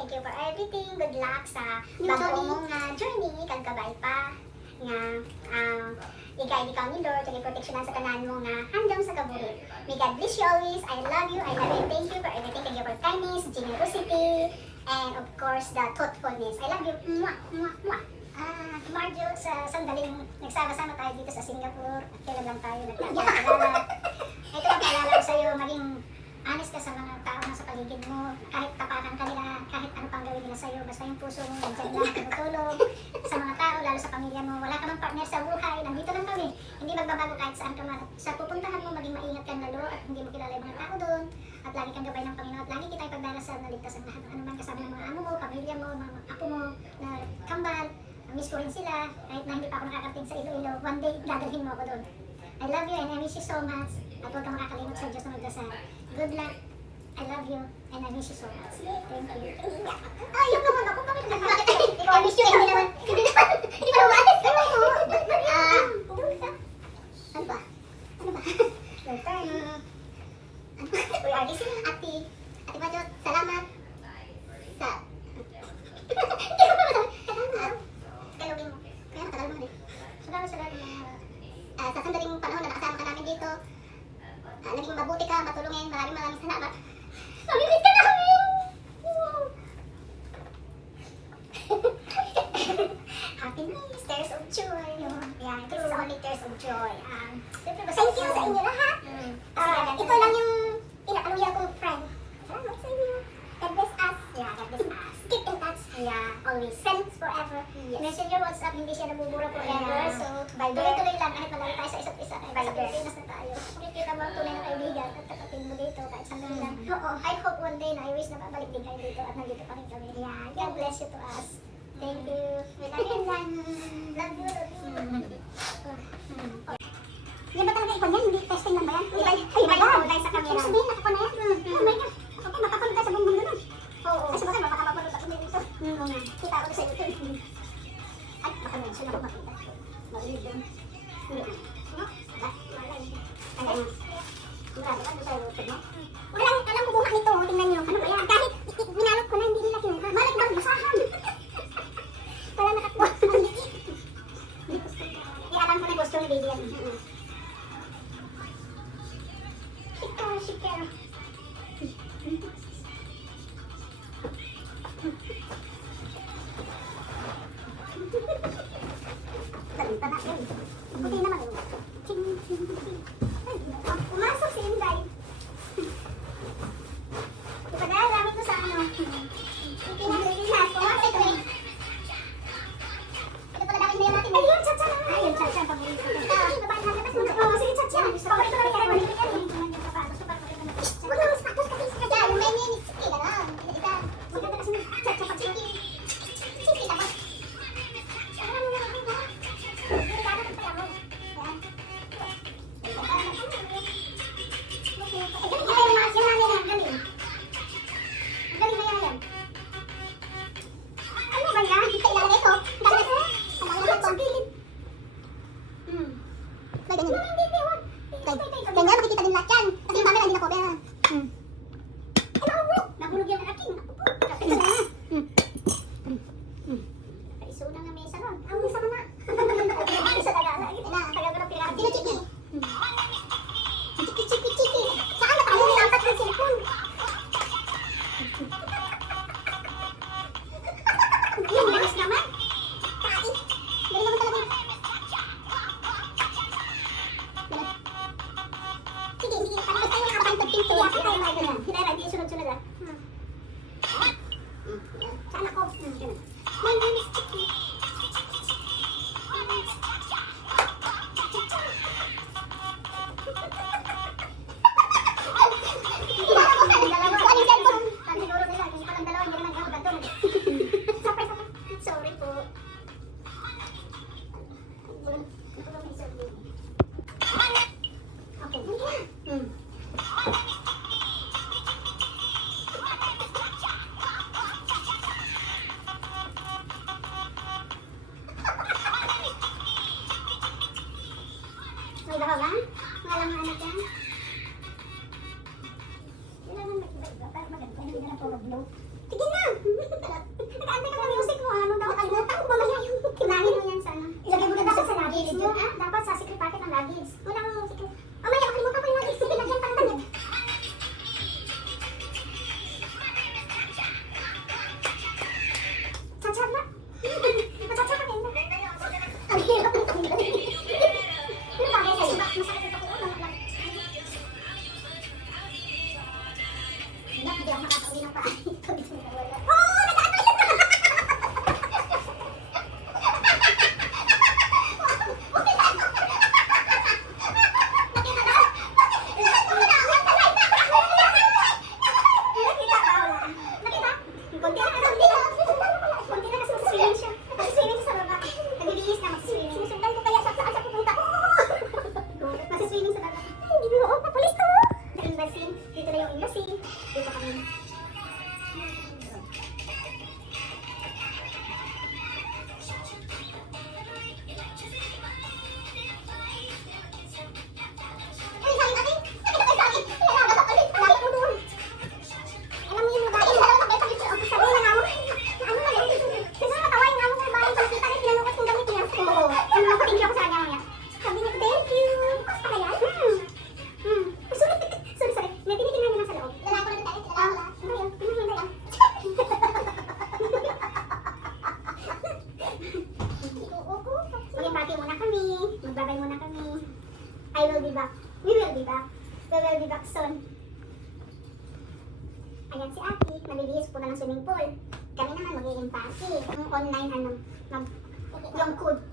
Thank you for everything. Good luck sa bago mong journey. Kag kabay pa. Nga, i-guide ikaw ni Lord. Kag proteksyonan sa kanan mo nga handom sa kabuhi. May God bless you always. I love you. I love you. Thank you for everything. Thank you for kindness, generosity, and of course, the thoughtfulness. I love you. Mwah, mwah, mwah. Marjo, sa sandaling nagsama-sama tayo dito sa Singapore. Kailan lang tayo nagkakilala. Ito ang paalala ko sa'yo, maging honest ka sa mga tao na sa paligid mo. Kahit tapakan ka nila, kahit ano pang gawin nila sa'yo, basta yung puso mo, nandiyan lang, tumutulog sa mga tao, lalo sa pamilya mo. Wala ka mang partner sa buhay, nandito lang kami. Hindi magbabago kahit saan ka man. Sa pupuntahan mo, maging maingat ka lalo at hindi mo kilala yung mga tao doon. At lagi kang gabay ng Panginoon. At lagi kita ipagdarasal na ligtas ang lahat ng anuman kasama ng mga amo mo, pamilya mo, mga apo mo, na kambal. Miss ko rin sila, kahit na hindi pa ako nakakarating sa Iloilo, one day dadalhin mo ako doon. I love you and I miss you so much. At huwag ka makakalimot sa Diyos na magdasal. Good luck. I love you and I miss you so much. Thank you. Ay, yung naman ako. Bakit nagkakit? I miss you. Hindi naman. Hindi pa umalis. Ano mo? Ano ba? Ano ba? Your turn. Uy, RDC. Ate Majot, salamat. Sa... Kalugin mo. Kaya matagal mo din. Salamat sa sandaling panahon na nakasama ka namin dito. Naging mabuti ka, matulungin. Maraming salamat. Mamimit ka namin! Happiness, tears of joy. Yan, this is only tears of joy. Thank you sa inyo lahat. Ito lang yung pinakaluya kong friend. Salamat sa inyo. God bless us. Yeah, God bless us. Keep in touch. Yeah, always. Friends forever. Yes. Messenger, WhatsApp, hindi siya nabubura forever. Yeah. So, tuloy-tuloy lang kahit malayo tayo sa isa't isa. Sa Pilipinas na tayo. Makikita mo ang tunay na kaibigan at kapatid mo dito kahit sandali lang. Oo, I hope one day na I wish na babalik din kayo dito at nandito pa rin kami. Yeah, God bless you to us. Thank you. Love you, love you. Yan ba talaga ikon yan? Hindi testing lang ba yan? Iba yan. Dahil sa camera. Sabihin, nakako na yan. Oh my God. Okay, makapanood ka sa buong mundo nun. Oo. Kasi baka makapapanood ako dito. Kita ako sa YouTube. Ay, baka meron sila ako makita. Malilig doon. Hindi na. No? Malay. Ano? Marami ka doon sa YouTube mo? Walang kukuha nito. Tingnan nyo. Ano ba yan? Kahit binalot ko na, hindi nila kinuha. Malay daw, basahan. Wala nakakuha. Ialam ko na gusto ni baby yan. Shika. Salita na yan. Buti naman yun. Pumasok si Inday. Ipadala namin ko sa ano. Pinakas. Pumasok ko eh. Ito pala dapat mayan natin. Ayun, chat-chat naman. Ayun, chat-chat. Paborito ko. Babae na labas mo. Oo, sige, chat-chat. Paborito namin yan. Paborito yan. Huwag na mas patos kasi sa kaya. Yung may minutes. Kaya lang. Maganda kasi chat-chat pa siya. Sige, tapos. Alam mo na ako. Ganyan, makikita din lahat yan. Kasi yung camera hindi na cover. Ay, nakabulog! Nabulog yung aking. Ito na. Paiso na nga mesa nun. Ang mesa mo na. Sa tagala. Tagala na pinaka. Chiki-chiki. Chiki-chiki. Saan na tayo nilampat ng cellphone? Yung bilis naman. Dali. Dali naman talaga. Sige. Basta tayo nakapantod pinto. Hinayra, hindi sunod-sunod ah. Saan ako? My name is Chiki. Sorry po. Okay. May bahawan? Walang hanap yan? Kailangan mag-iba-iba para maganda. Hindi na puro blue. Sige na! Hindi na pa. Ito dito na wala. Oh! Nag-aatoy na! Dito na yung inyosing. Dito kami. Ay, sabi natin! Nakita kayo sa akin! Pinalaga ka ulit! Lagi mo doon! Alam mo yung mga bahay, yung dalawa sabay sabi na nga mo. Ano ba yun? Kasi natawa yung amo ko yung bahay. Pagkita niya, pinalukas yung gamit niya. Oo. Ano ako, thank you ako sa kanya niya. Sabi niya, thank you. Basta ka yan? Sorry. Natinitingnan niya lang sa loob. Lalaki ko na tayo. Ano yun? Mag-party muna kami. Magbabay muna kami. I will be back. We will be back. We will be back soon. Ayan si Aki. Nabibihis po na ng swimming pool. Kami naman magiging party. Yung online yung code.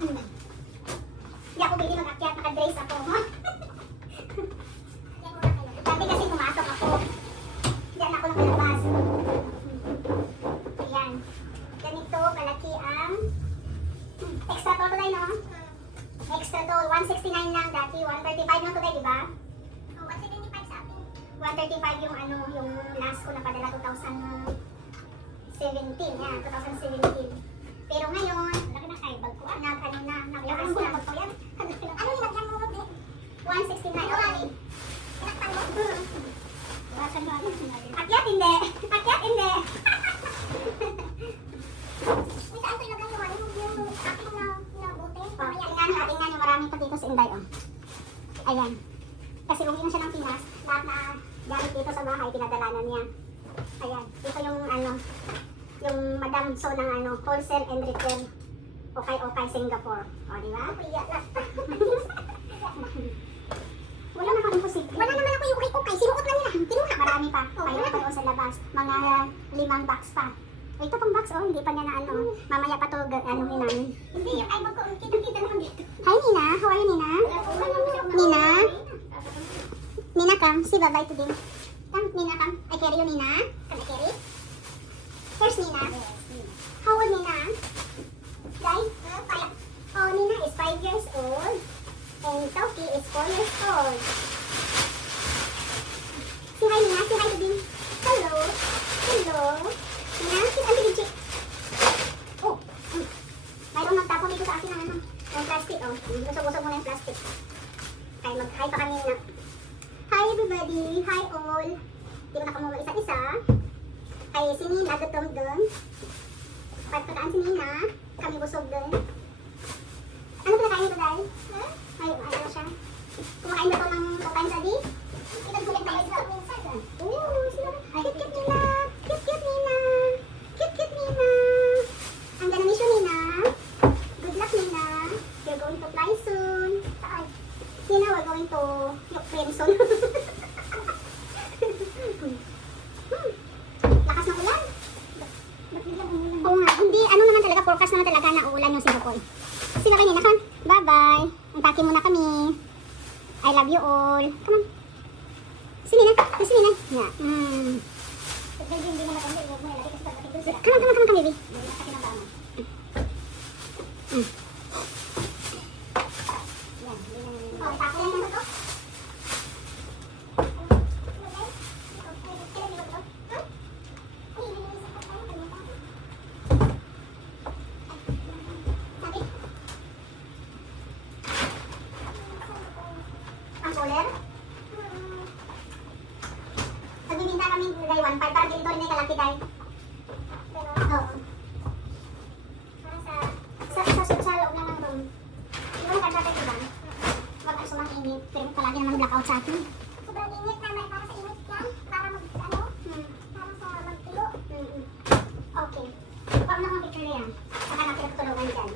Hindi ako bigyan mag-akyat. Naka-brace ako. Dati kasi pumasok ako. Diyan ako nakalabas. Ayan. Ganito kalaki ang extra tall today, no? Extra tall. 169 lang dati. 135 lang today, di ba? 175 sa akin. 135 yung yung last ko na padala 2017. Yan, 2017. Pero ngayon, laki na kayo bag ko. Nag-lakas na. Bag ko yan. Ano yung lagyan mo? 169. Okay. Pinaktan mo? Akyat hindi. Akyat hindi. Saan ko ilagay yung aking na bote? Tingnan nyo, marami pa dito sa Inday. Ayan. Kasi uwi na siya ng Pinas. Lahat na gamit dito sa bahay, pinadala na niya. Ayan. Dito yung yung Madam So ng wholesale and retail. Okay, Singapore. O, di ba? Wala naman imposible. Wala naman ako yung okay. Sinuot lang nila. Kinuha. Marami pa. Kaya pa doon sa labas. Mga 5 box pa. Ito pang box, hindi pa niya na mamaya pa to, anuhin namin. Hindi, yung ibang ko, kita naman dito. Hi, Nina. How are you, Nina? Nina? Nina, come. Say bye-bye to them. Come, Nina, come. I carry you, Nina. Can I carry? Here's Nina. How old, Nina? Guys? 5. Oh, Nina is 5 years old. And Toki is 4 years old. Say hi, Nina. Say hi to them. Hello. Hello. Nina, sit ang bigit. Oh. Mayroong nagtapon dito sa akin ng plastic. Oh. Busog-busog muna yung plastic. Kaya mag-hi pa kami na. Hi everybody. Hi all. Di mo nakamuha isa-isa. Kay si Nina gutom doon. Pagpataan si Nina. Kami busog doon. Ano pinakain nito, Dai? Ay, ano siya? Kumakain ba ito ng 2 times a day? Pinagkulit tayo sa minsan. Oo, sila. Cute Nina. Cute Nina. Cute Nina. Ang ganda mission, Nina. Good luck, Nina. You're going to fly soon. Nina, we're going to Ukraine soon. Lakas ng ulan. Oo nga, hindi, ano naman talaga, forecast naman talaga na uulan yung Singapore. Sige kayo, Nina, come. Bye-bye. Unpacking muna kami. I love you all. Come on. Si Nina. Si Nina. Yeah. Come on, baby. Ang cooler? Nagbibinta kami day 1.5 para dito rin ay kalaki day. Oo. Sa loob lang ng room. Di ba nagkakapit diba? Huwag ang sumang init. Pero palagi naman blackout sa akin. Sobrang init naman para sa init yan. Para para sa magtulo. Okay. Huwag na kong picture na yan. Saka na pinagtulungan dyan.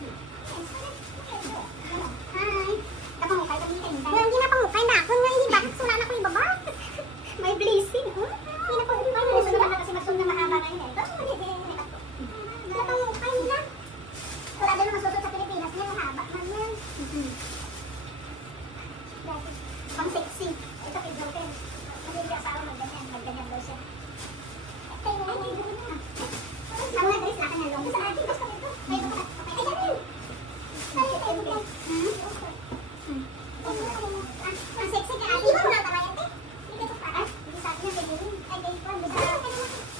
Hi. Kapangukay kami kayo. Hindi na pangukay na ako. Nga hindi ba? Sula na ko yung baba. May blessing. Hindi na pangukay. Gusto naman kasi magsun na mahaba na yun. Hindi na pangukay nila. Wala din naman susot sa Pilipinas. May mahaba man yan. Pang sexy. Ito kay Joker. Hindi siya asawa magganyan. Magganyan daw siya. Ay, wala na yun. Sa mga dress lakan na long. Sa akin, gusto ko ito. Ay, ito pa. Ay, ganyan. Ang sexy ka. Di ba mo natabayan, te? Hindi ka pa. Hindi sa akin na pwede. Ay, guys po. Hindi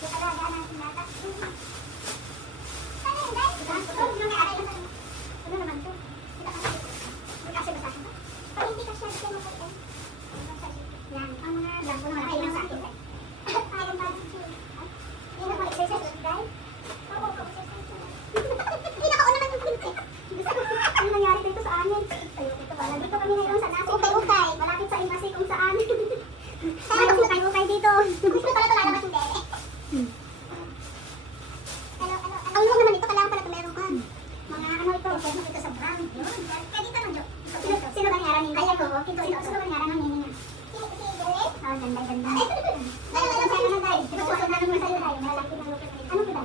ka alagaan natin bata. Ano yun, guys? Ano naman to? Hindi kasi ba sa akin ba? Pag hindi ka siya, hindi ka mo. Yan. Ang mga blanco na malaki lang sa akin. Ay, ang bata. Hindi na mag-exercise, guys. Oo, hindi nakaon naman yung pinto. Ano nangyari dito sa amin? Ayoko ito pala. Dito kami ngayon sa nasi. Ukay-ukay. Malapit sa embassy kung saan. May ukay-ukay dito. Gusto pala ito lalabas yung dere. Ang luwag naman ito. Kailangan pala ito meron ka. Mga ano ito. Pwede ito sa brand. Kaya dito naman, Jo. Sino ba nangyara ni Kaya ko? Sino ba nangyara ng nini niya? Oh, ganda-ganda. Ano na tayo? Ito po, na naman sa'yo tayo. Malaki na lupa. Ano ba?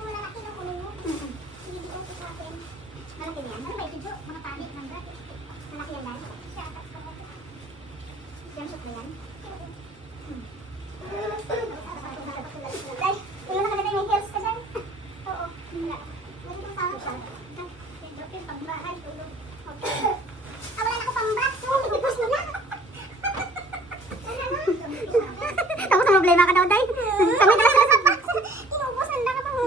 Malaki na kulo mo. Hindi okay sa akin. Malaki yan. Ano ba ito, Jo? Mga panik ng bracket. Malaki yan dahil. Jumpsuit na yan. Guys, yung nakalagay may heels ka dyan. Oo. Lagi ng tao siya. Drop yung pagbahan. Okay. Ah, wala na ako pang-box. Ibigos mo na. Tapos ang problema ka daw, Day. Kami dala sila sa box. Inubos, nanda ka pang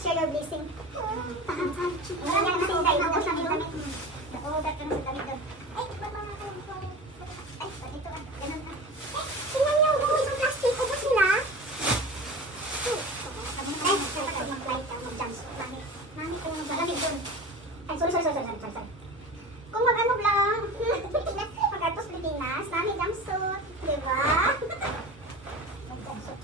share your blessing. Wala niya kasi Day. Inubos namin damit. Na-order ka na sa damit daw. Ay, ba't mga ka? Ay, dito ka. Ganun ka. Tingnan niyo, gumis ang plastic. Ubos nila. Ay, mag-flight ka. Mag-jump. Mami, kung malamig doon. Ay, sorry. Kung mag-ano lang. Mag-artos Pilipinas. Mami, jumpsuit. Diba? Mag-jumpsuit.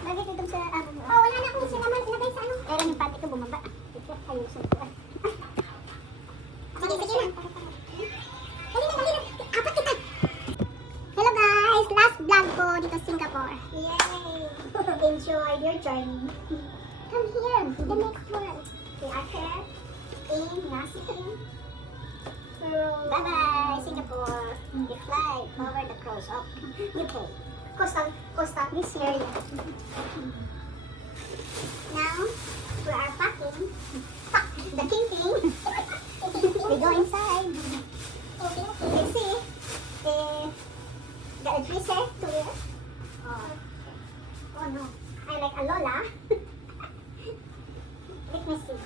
Lagi dito sa abo mo. Oh, wala na akong sinaman. Ilagay sa ano. Pero yung panty ko bumaba. Ito, ayusin ko. Sige na. Dali na. Apat kita. Hello guys! Last vlog ko dito sa Singapore. Yay! Enjoy your journey. Come here. The next one. We are here in Nasi. Bye-bye, Singapore. We fly over the coast of UK. Coastal this area. Now, we are packing. Pack the king. We go inside. You can see the freezer to wear. Oh no, I like a Lola. Let me see.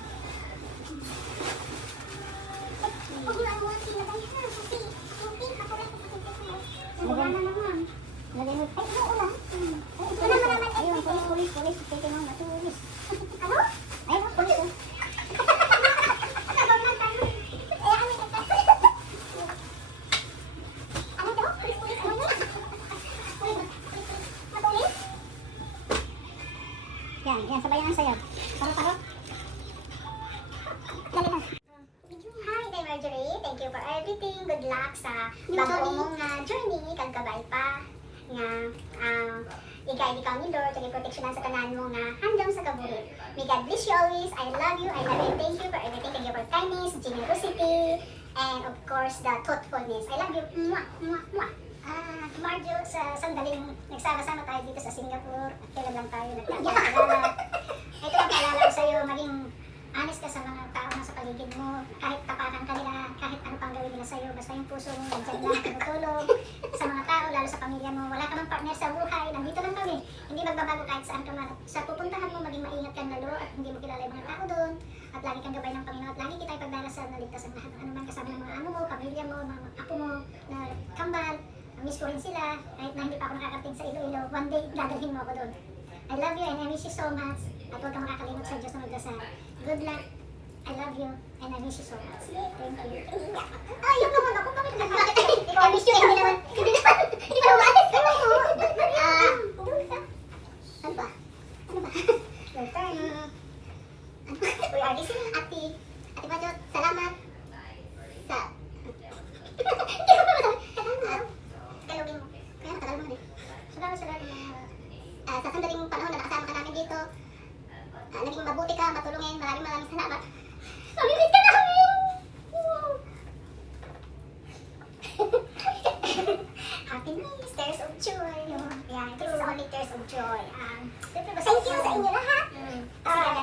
Huwag mo ano ang sinagay ha, kasi yung pink ako rin kung wala na naman. Lagay mo, ay, wala. Ito naman naman, ayun, police, take mo, matulis. Ano? Ayun, police. Nagawin lang tayo. Eh, ano yung ano daw? Police, ano yun? Matulis? Yan, sabayan ang sayaw. Paro. Dali na. Hi, Day Marjorie. Thank you for everything. Good luck sa bago mong journey. Kagkabay pa. Nga, i-guide ikaw ni Lord. Kaya proteksyonan sa kanan mo nga handang sa kabuhi. May God bless you always. I love you. Thank you for everything. Thank you for kindness, generosity, and of course, the thoughtfulness. I love you. Mwah. Marjo, sa sandaling nagsama-sama tayo dito sa Singapore. At kailan lang tayo nagkakilala. Ito ang paalala ko sa'yo. Maging honest ka sa mga tao na sa paligid mo, kahit tapakan ka nila, kahit ano pang gawin nila sa'yo, basta yung puso mo, nandiyan lang, tumutulog sa mga tao, lalo sa pamilya mo. Wala ka mang partner sa buhay, nandito lang kami. Hindi magbabago kahit saan ka man. Sa pupuntahan mo, maging maingat ka lalo at hindi mo kilala yung mga tao doon. At lagi kang gabay ng Panginoon at lagi kita ipagdarasal na ligtas ang lahat ng anuman kasama ng mga amo mo, pamilya mo, mga apo mo, na kambal. Miss ko rin sila, kahit na hindi pa ako nakakarating sa Iloilo. One day, dadalhin mo ako doon. I love you and I miss you so much. At huwag kang makakalimot sa Diyos na magdasal. Good luck. I love you and I miss you so much. Thank you. Ayaw naman ako. Bakit I miss you and hindi pa umalis. Ano ba? Your turn. We are listening, Ate. salamat sa... Tagalogin mo. Kaya natagal mo na eh. Salamat sa lahat ng mga... sa sandaling panahon na nakasama ka namin dito. Naging mabuti ka, matulungin. Maraming salamat. Mamimiss ka namin! Happiness, tears of joy. Yeah, this is only tears of joy. Thank you sa inyo lahat.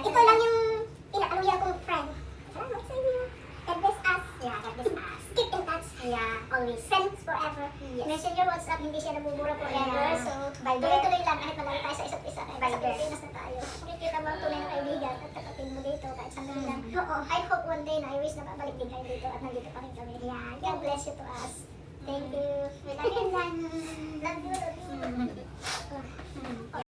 Ito lang yung pinakaluya kong friend. Salamat sa inyo. God bless us. Yeah, God bless us. Keep in touch. Yeah, always. Friends forever. Yes. Messenger, WhatsApp, hindi siya nabubura forever. Yeah. So, tuloy-tuloy lang kahit malayo tayo sa isa't isa. Kahit sa Pilipinas na tayo. Makikita mo ang tunay na kaibigan at kapatid mo dito kahit sandali lang. Oo, I hope one day na I wish na babalik din kayo dito at nandito pa rin kami. Yeah, God bless you to us. Thank you. We love you. Love you.